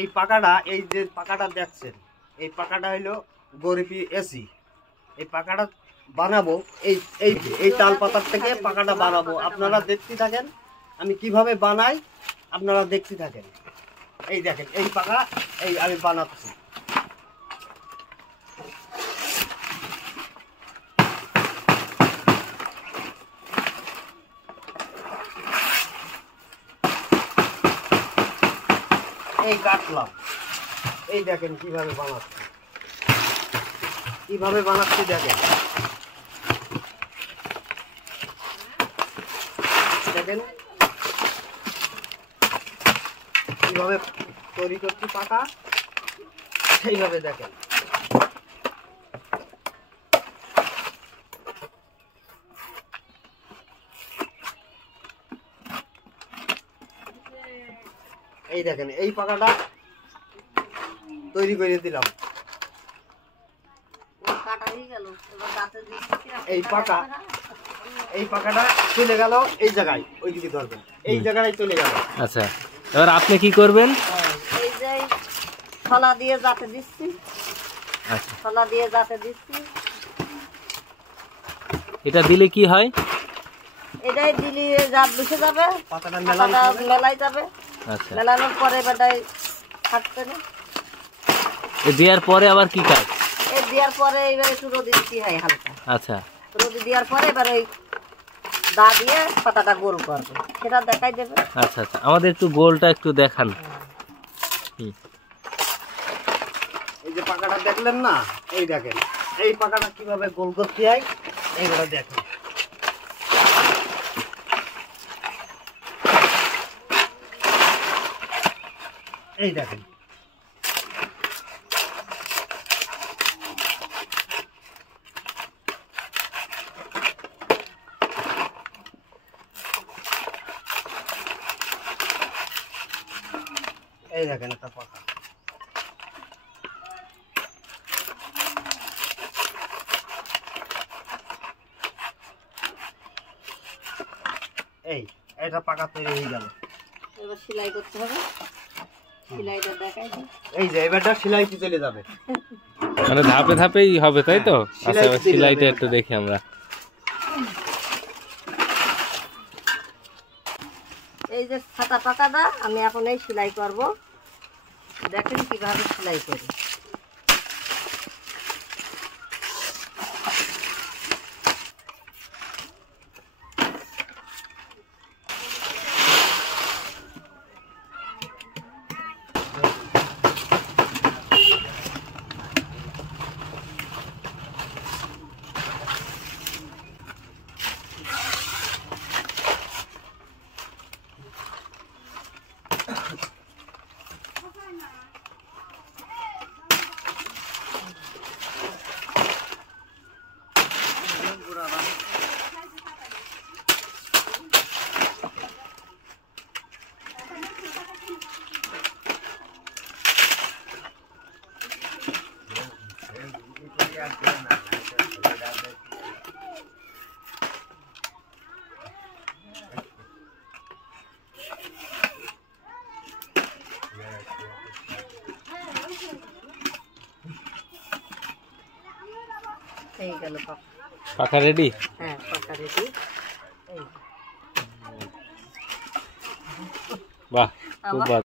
এই পাকাটা, এই যে পাকাটা দেখছেন, এই পাকাটা হলো গরিবি এসি। এই পাকাটা বানাবো এই এই এই তাল পাতার থেকে পাকাটা বানাবো। আপনারা দেখতে থাকেন আমি কিভাবে বানাই, আপনারা দেখতে থাকেন। এই দেখেন এই পাকা, এই আমি বানাচ্ছি। এই কাটলাম, এই দেখেন কিভাবে বানাচ্ছি, কিভাবে বানাচ্ছি দেখেন। দেখেন কিভাবে তৈরি করছি পাকা, সেইভাবে দেখেন। এই দেখেন এই পাকাটা তৈরি করে দিলাম। এই পাকা, এই পাকাটা চলে গেল এই জায়গায়, ওইদিকে ধরবেন, এই জায়গায় চলে গেল। আচ্ছা, এবার আপনি কি করবেন? এই যে ছলা দিয়ে যাতে দিচ্ছি। আচ্ছা, ছলা দিয়ে যাতে দিচ্ছি। এটা দিলে কি হয়? এটাই দিলে জাত বসে যাবে, পাতাটা মেলাই যাবে। আচ্ছা, মেলানোর পরে এবারটাই থাকবে না। দেওয়ার পরে আবার কি কাজ? এই দেওয়ার পরে এবার একটু রোদে দিতে হয় হালকা। আচ্ছা, রোদে দেওয়ার পরে এবার ওই দা দিয়ে পাতাটা গোল করবে, সেটা দেখাই দেবে। আচ্ছা আচ্ছা, আমাদের একটু গোলটা একটু দেখান। এই যে পাকাটা দেখলেন না, এই দেখেন এই পাকাটা কিভাবে গোল করতে হয়, এইগুলো দেখেন। এই দেখেন এই দেখেন একটা পাকা। এই এটা পাকা তৈরি হয়ে গেল। এবার সেলাই করতে হবে, সেলাইটা দেখাই দিই। এই যে এবারটা সেলাইতে চলে যাবে, মানে ধাপে ধাপেই হবে, তাই তো? আচ্ছা, সেলাই সেলাইটা একটু দেখি আমরা। এই যে ছাতা পাকাটা আমি এখন এই সেলাই করব, দেখেন কিভাবে সেলাই করি। এই গেল পাকা। পাকা রেডি? হ্যাঁ, পাকা রেডি। বাহ, খুব ভালো।